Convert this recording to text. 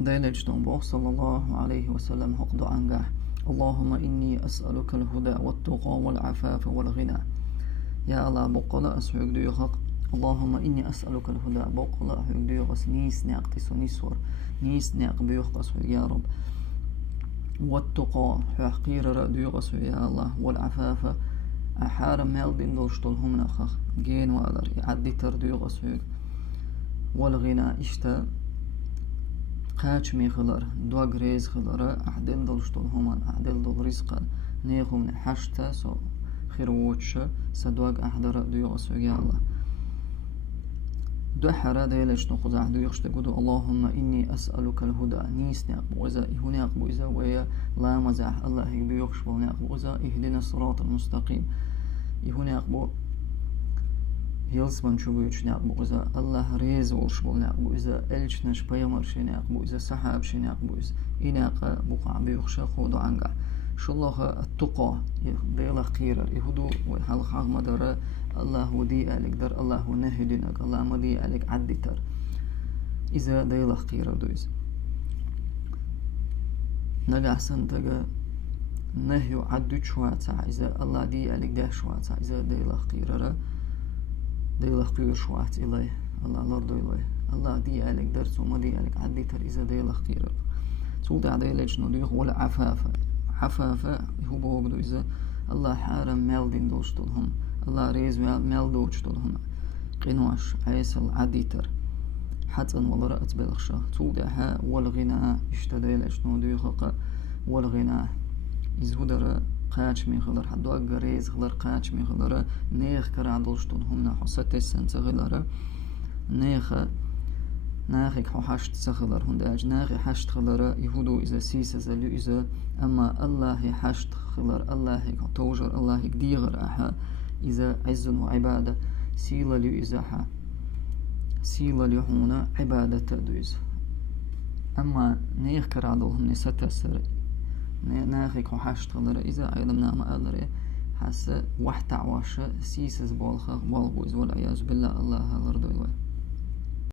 ديلج دون صلى الله عليه وسلم حقد عنقه اللهم إني أسألك الهدى والتقى والعفاف والغنى يا الله بقلا أسعق ديوخق اللهم إني أسألك الهدى بقلا أحق ديوغس نيس ناق تسونيسور نيس ناق بيوخقس يا رب والتقى حقير ديوغس يا الله والعفاف أحار مال دين دولشتولهم نخخ جين والر يعدي ترديوغس والغنى إشتا قاچ مي خلر دوغ ريز خلر أحدل دولشتولهم أحدل دول رزقا نيخم حشتا سو خيروتش سدوغ أحدر ديوغس يا الله دو حرا ديلش نخذ عهد يخشتقودو اللهم إني أسألك الهدى نيس نقبو إذا إهنا نقبو إذا ويا لا مزح الله يقبو يخشبو نقبو إذا إهدنا الصراط المستقيم إهنا نقبو يلسبن شبو يتش نقبو إذا الله ريز ولشبو نقبو إذا إلش نش بيمرش نقبو إذا سحاب ش نقبو إذا إناق بقع بيخشى خودو عنقع شالله التقى ديلا خيرر يهدو وحلق مدر الله ودي عليك در الله نهدينك الله مدي عليك عدتر إذا ديلا خيرر دويز نجح سنتجا نهيو عدو شواتع إذا الله دي عليك ده شواتع إذا ديلا خيرر ديلا خير شوات إليه الله لردو إليه الله دي عليك درس ومدي عليك عدتر إذا ديلا خيرر سولت عديلش نديخ ولا عفافة حفافة هو بوجدو إذا الله حارم مالدين دوشتولهم الله ريز مال دوشتولهم قنواش عيسل عديتر حتى ولا رأت بلخشة تودها والغناء اشتديل اشنو ديخق والغناء إذ هدر قاچ مي خلر حدو ريز خلر قاچ مي خلر نيخ كرا دوشتولهم نحوست السنت خلر نيخ ناخي حشت سخلر هنداج ناخي حشت خلر يهودو إذا سيس زلو إذا أما الله حشت خلر الله توجر الله ديغر أحا إذا عز وعبادة سيلا لي إذا حا سيلا لي هنا عبادة دويز أما نيخ كرادوهم نستسر ناخي حشت خلر إذا علمنا ما أدري حس وحت عواش سيس زبالخ والبوز والعياذ بالله الله لردو